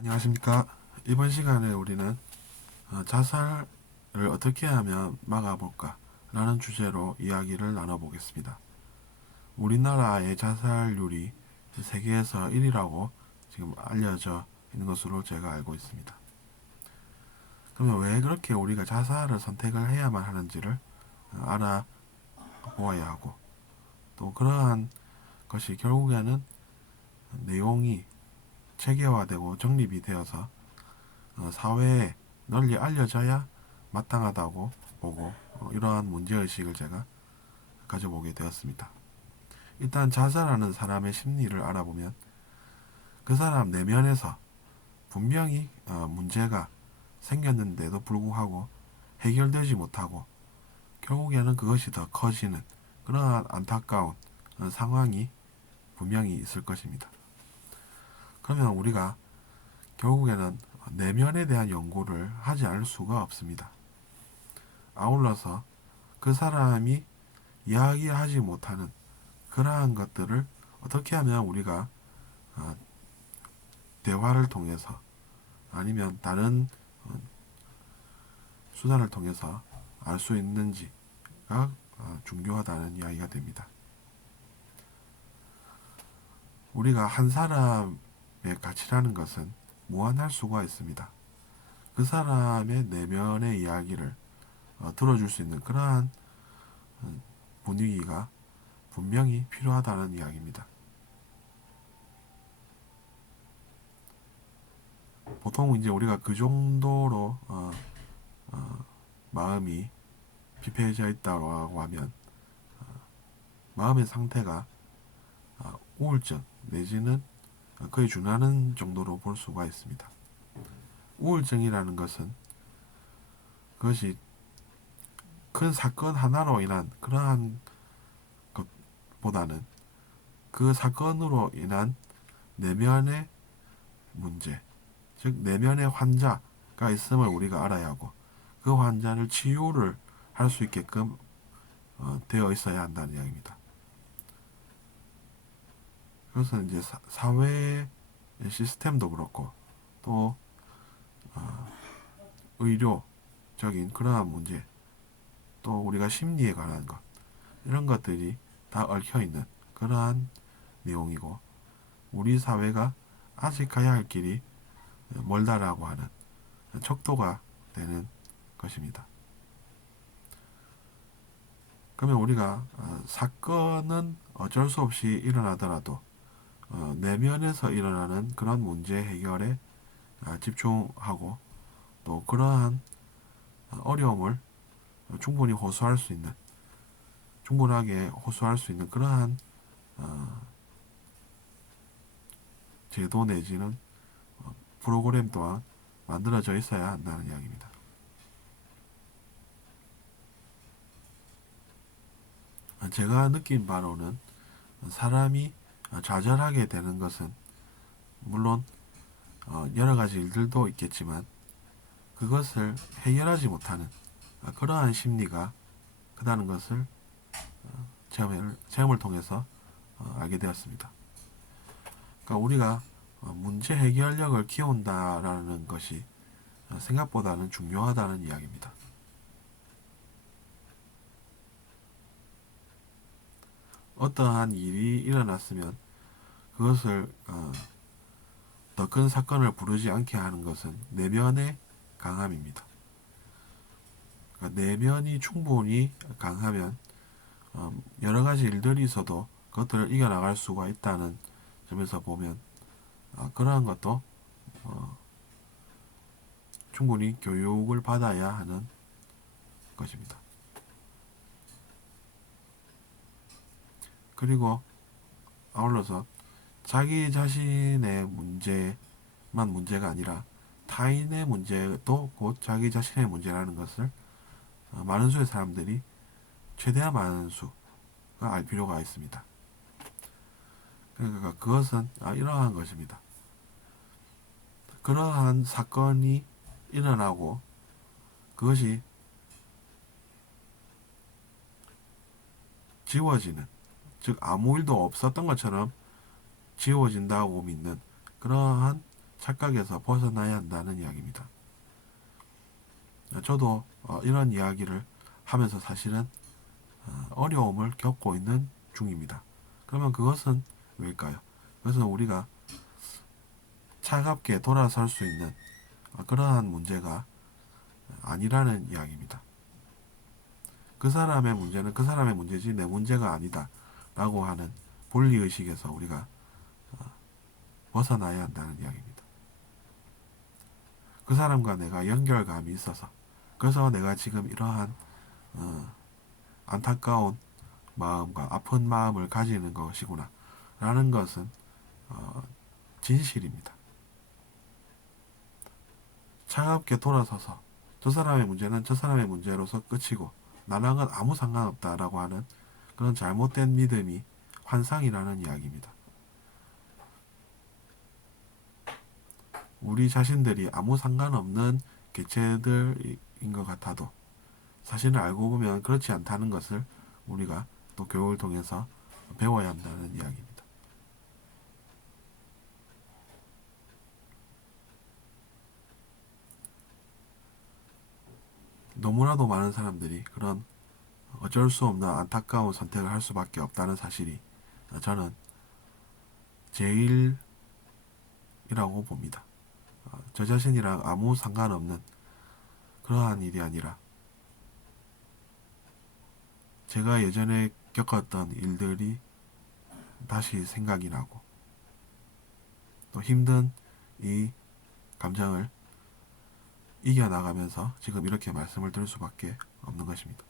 안녕하십니까. 이번 시간에 우리는 자살을 어떻게 하면 막아볼까 라는 주제로 이야기를 나눠보겠습니다. 우리나라의 자살률이 세계에서 1위라고 지금 알려져 있는 것으로 제가 알고 있습니다. 그러면 왜 그렇게 우리가 자살을 선택을 해야만 하는지를 알아보아야 하고, 또 그러한 것이 결국에는 내용이 체계화되고 정립이 되어서 사회에 널리 알려져야 마땅하다고 보고 이러한 문제의식을 제가 가져보게 되었습니다. 일단 자살하는 사람의 심리를 알아보면 그 사람 내면에서 분명히 문제가 생겼는데도 불구하고 해결되지 못하고 결국에는 그것이 더 커지는 그러한 안타까운 상황이 분명히 있을 것입니다. 그러면 우리가 결국에는 내면에 대한 연구를 하지 않을 수가 없습니다. 아울러서 그 사람이 이야기하지 못하는 그러한 것들을 어떻게 하면 우리가 대화를 통해서 아니면 다른 수단을 통해서 알 수 있는지가 중요하다는 이야기가 됩니다. 우리가 한 사람의 가치라는 것은 무한할 수가 있습니다. 그 사람의 내면의 이야기를 들어줄 수 있는 그러한 분위기가 분명히 필요하다는 이야기입니다. 보통 이제 우리가 그 정도로 마음이 피폐해져 있다고 하면 마음의 상태가 우울증 내지는 거의 준하는 정도로 볼 수가 있습니다. 우울증이라는 것은 그것이 큰 사건 하나로 인한 그러한 것보다는 그 사건으로 인한 내면의 문제, 즉 내면의 환자가 있음을 우리가 알아야 하고 그 환자를 치유를 할 수 있게끔 되어 있어야 한다는 이야기입니다. 그래서 이제 사회 시스템도 그렇고 또 의료적인 그러한 문제, 또 우리가 심리에 관한 것 이런 것들이 다 얽혀 있는 그러한 내용이고 우리 사회가 아직 가야 할 길이 멀다라고 하는 척도가 되는 것입니다. 그러면 우리가 사건은 어쩔 수 없이 일어나더라도 내면에서 일어나는 그런 문제 해결에 집중하고 또 그러한 어려움을 충분히 호소할 수 있는 충분하게 호소할 수 있는 그러한 제도 내지는 프로그램 또한 만들어져 있어야 한다는 이야기입니다. 제가 느낀 바로는 사람이 좌절하게 되는 것은 물론 여러 가지 일들도 있겠지만 그것을 해결하지 못하는 그러한 심리가 크다는 것을 체험을 통해서 알게 되었습니다. 그러니까 우리가 문제 해결력을 키운다라는 것이 생각보다는 중요하다는 이야기입니다. 어떠한 일이 일어났으면 그것을 더 큰 사건을 부르지 않게 하는 것은 내면의 강함입니다. 그러니까 내면이 충분히 강하면 여러 가지 일들이 있어도 그것들을 이겨나갈 수가 있다는 점에서 보면 그러한 것도 충분히 교육을 받아야 하는 것입니다. 그리고 아울러서 자기 자신의 문제만 문제가 아니라 타인의 문제도 곧 자기 자신의 문제라는 것을 많은 수의 사람들이 최대한 많은 수가 알 필요가 있습니다. 그러니까 그것은 이러한 것입니다. 그러한 사건이 일어나고 그것이 지워지는, 즉 아무 일도 없었던 것처럼 지워진다고 믿는 그러한 착각에서 벗어나야 한다는 이야기입니다. 저도 이런 이야기를 하면서 사실은 어려움을 겪고 있는 중입니다. 그러면 그것은 왜일까요? 그것은 우리가 차갑게 돌아설 수 있는 그러한 문제가 아니라는 이야기입니다. 그 사람의 문제는 그 사람의 문제지 내 문제가 아니다 라고 하는 분리의식에서 우리가 벗어나야 한다는 이야기입니다. 그 사람과 내가 연결감이 있어서 그래서 내가 지금 이러한 안타까운 마음과 아픈 마음을 가지는 것이구나 라는 것은 진실입니다. 차갑게 돌아서서 저 사람의 문제는 저 사람의 문제로서 끝이고 나랑은 아무 상관없다라고 하는 그런 잘못된 믿음이 환상이라는 이야기입니다. 우리 자신들이 아무 상관없는 개체들인 것 같아도 사실을 알고 보면 그렇지 않다는 것을 우리가 또 교육을 통해서 배워야 한다는 이야기입니다. 너무나도 많은 사람들이 그런 어쩔 수 없는 안타까운 선택을 할 수밖에 없다는 사실이 저는 제일이라고 봅니다. 저 자신이랑 아무 상관없는 그러한 일이 아니라 제가 예전에 겪었던 일들이 다시 생각이 나고 또 힘든 이 감정을 이겨나가면서 지금 이렇게 말씀을 드릴 수밖에 없는 것입니다.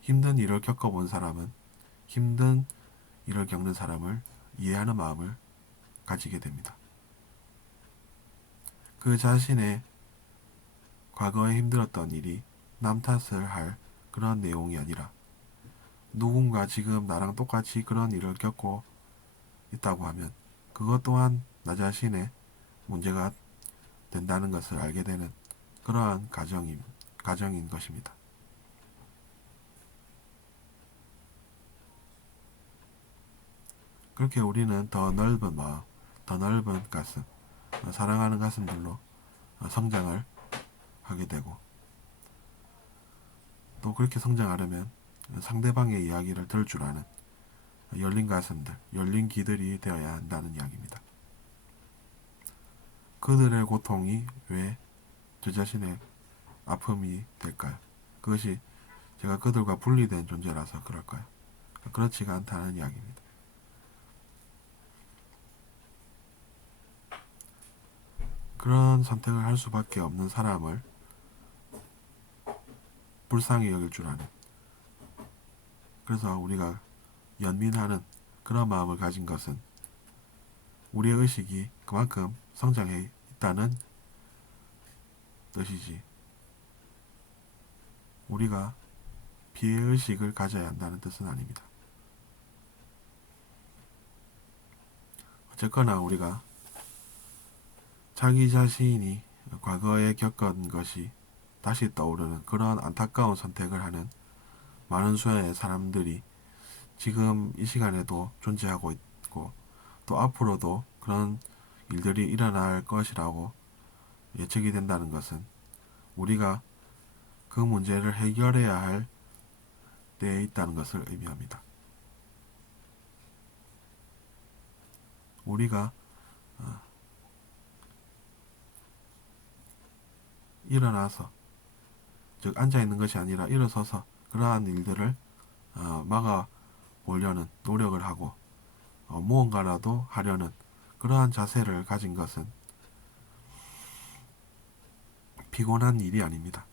힘든 일을 겪어본 사람은 힘든 일을 겪는 사람을 이해하는 마음을 가지게 됩니다. 그 자신의 과거에 힘들었던 일이 남 탓을 할 그런 내용이 아니라 누군가 지금 나랑 똑같이 그런 일을 겪고 있다고 하면 그것 또한 나 자신의 문제가 된다는 것을 알게 되는 그러한 가정인 것입니다. 그렇게 우리는 더 넓은 마음, 더 넓은 가슴, 사랑하는 가슴들로 성장을 하게 되고 또 그렇게 성장하려면 상대방의 이야기를 들을 줄 아는 열린 가슴들, 열린 귀들이 되어야 한다는 이야기입니다. 그들의 고통이 왜 저 자신의 아픔이 될까요? 그것이 제가 그들과 분리된 존재라서 그럴까요? 그렇지가 않다는 이야기입니다. 그런 선택을 할 수밖에 없는 사람을 불쌍히 여길 줄 아는, 그래서 우리가 연민하는 그런 마음을 가진 것은 우리의 의식이 그만큼 성장해 있다는 뜻이지, 우리가 피해의식을 가져야 한다는 뜻은 아닙니다. 어쨌거나 우리가 자기 자신이 과거에 겪은 것이 다시 떠오르는 그런 안타까운 선택을 하는 많은 수의 사람들이 지금 이 시간에도 존재하고 있고 또 앞으로도 그런 일들이 일어날 것이라고 예측이 된다는 것은 우리가 그 문제를 해결해야 할 때에 있다는 것을 의미합니다. 우리가 일어나서, 즉 앉아있는 것이 아니라 일어서서 그러한 일들을 막아보려는 노력을 하고 무언가라도 하려는 그러한 자세를 가진 것은 피곤한 일이 아닙니다.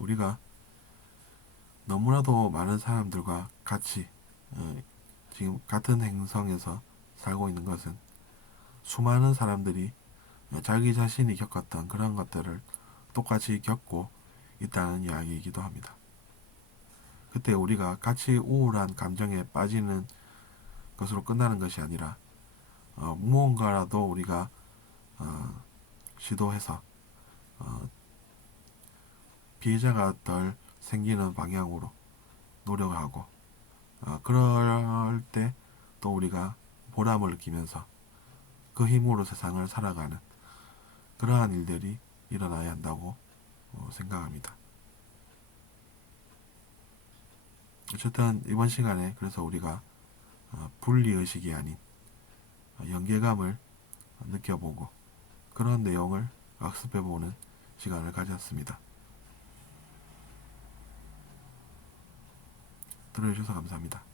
우리가 너무나도 많은 사람들과 같이 지금 같은 행성에서 살고 있는 것은 수많은 사람들이 자기 자신이 겪었던 그런 것들을 똑같이 겪고 있다는 이야기이기도 합니다. 그때 우리가 같이 우울한 감정에 빠지는 것으로 끝나는 것이 아니라 무언가라도 우리가 시도해서 피해자가 덜 생기는 방향으로 노력을 하고 그럴 때 또 우리가 보람을 느끼면서 그 그 힘으로 세상을 살아가는 그러한 일들이 일어나야 한다고 생각합니다. 어쨌든 이번 시간에 그래서 우리가 분리의식이 아닌 연계감을 느껴보고 그런 내용을 학습해보는 시간을 가졌습니다. 들어주셔서 감사합니다.